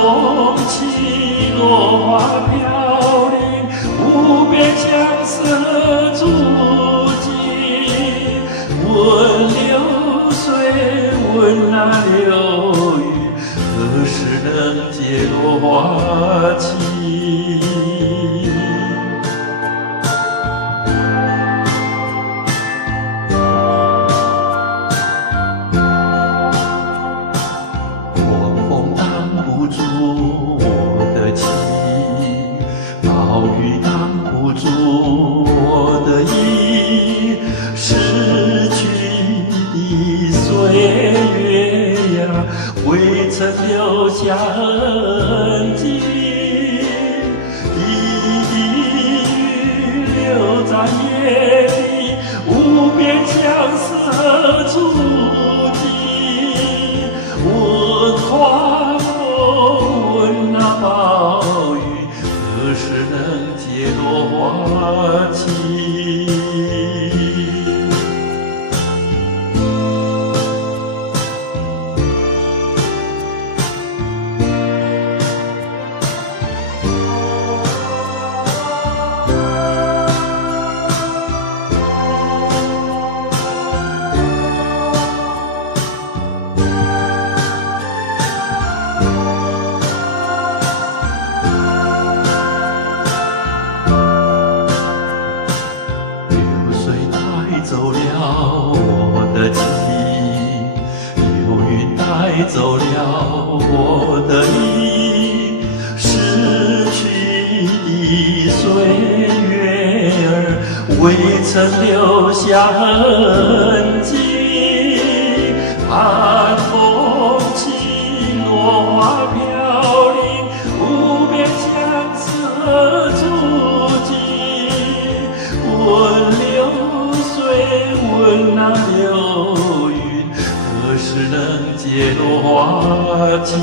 风起落花飘零，无边相思足迹。问流水，问那流云，何时能解落花期？暴雨挡不住我的意，逝去的岁月呀，未曾留下痕迹。一滴雨流在夜里，无边相思何处寄？问花风，问那暴雨，何时能解落花期？走了我的情，流云带走了我的意，逝去的岁月儿未曾留下痕迹。寒风起落花飘零，无边相思何处寄？问流水，问那流云，何时能解落花期？